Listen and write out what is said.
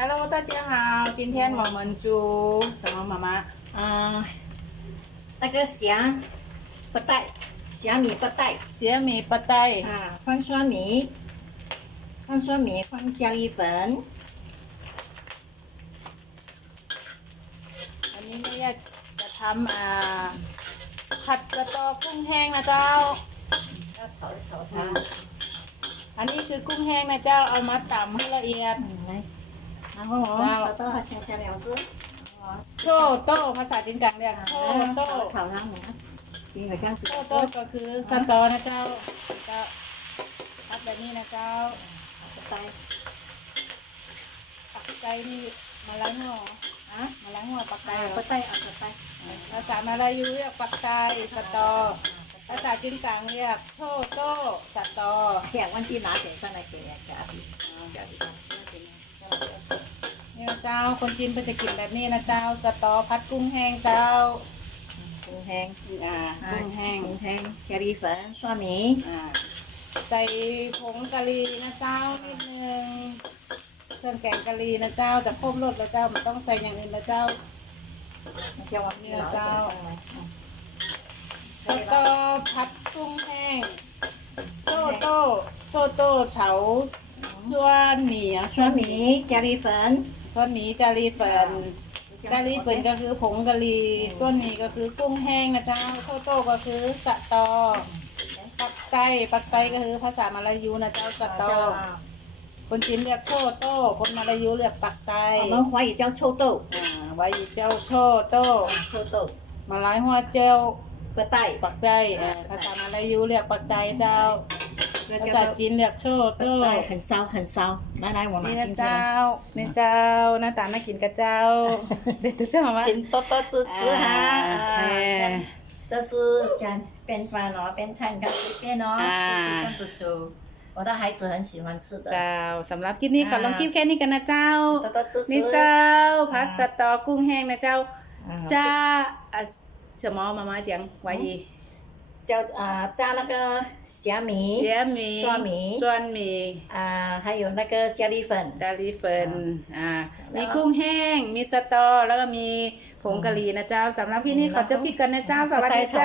Hello，大家好，今天我们煮什么？妈妈？嗯，那个虾不带，虾米不带虾米不带，啊，放蒜米，放蒜米，放椒鱼粉， วันนี้แม่ย่าจะทำอ่าผัดสตอกุ้งแห้งนะเจ้า 要炒一炒它。 อันนี้คือกุ้งแห้งนะเจ้า เอามาตำให้ละเอียด 嗯，来， โตโตภาษาจีนกลางเรียกโตโตเข่าวล่างหมูจริงกับจ้างสิโตโตก็คือสตอนะเจ้าก็พับแบบนี้นะเจ้าปักไตปักไตนี่มาล้างหัวอะมาล้างหัวปักไตปักไตเอาปักใจภาษามาลายูเรียกปักไตสตอ ภาษาจีนกลางเรียกโตโต้สตอแขกวันที่หนาเสียงสนายเกียรติจ้าจ้า เจ้า คนจีนเพิ่นจะกินแบบนี้นะเจ้า สตอพัดกุ้งแห้งเจ้า กุ้งแห้งอ่า กุ้งแห้ง กุ้งแห้งกะหรี่ฝองซอหมี่อ่า ใส่ผงกะหรี่นะเจ้านิดนึง เครื่องแกงกะหรี่นะเจ้าจะครบรสนะเจ้าไม่ต้องใส่อย่างอื่นนะเจ้าเชียวเนื้อเจ้า สตอพัดกุ้งแห้ง โตโตโตโตเฉาชวนหมี่ชวนหนีแกะหรี่ฝอง ส่วนหมีกะหรี่เปิ่นกะหรี่เปิ่นก็คือผงกะหรี่ส่วนหมีก็คือกุ้งแห้งนะจ๊ะข้าวโต้ก็คือสะตอปักไส้ปักไส้ก็คือภาษามาลายูนะเจ้าสะตอคนจีนเรียกโชโต้คนมาลายูเรียกปักไส้น้องไว้เจ้าโชโต้ไว้เจ้าโชโต้โชโต้มาลายหัวเจ้าปักไตปักไตภาษามาลายูเรียกปักไตเจ้า 这 ภา 叫 ษา 做 จีนเรียกโชโต้ 不带，很烧很烧。来来，我拿 นี่นะ 进去 เจ้า 了。 นี่เจ้า หน้าตาน่ากินกับเจ้า เด็ดตัวเจ้ามา 请多多支持 อ่า 哈 เออ 啊！这是讲边饭哦，边唱歌随便哦，啊就是这样子煮。我的孩子很喜欢吃的， เจ้าสำหรับคลิปนี้ขอลองคลิปแค่นี้กันนะเจ้า 多多支持。 นี่เจ้าพัสตอกุ้งแห้งนะเจ้า 啊 จ้าอ่ะ什么妈妈讲华语叫啊炸那个虾米，เ สียหมี ส่วนหมี่ ส่วนหมี 啊还有那个咖喱粉。 ดาลีเฟินอ่า แล้ว มีกุ้งแห้ง มีสตอ แล้วก็มีผงกะหรี่นะเจ้าสำหรับคลิปนี้ขอจบคลิปกันนะเจ้า สวัสดี แล้วก็ เจ้า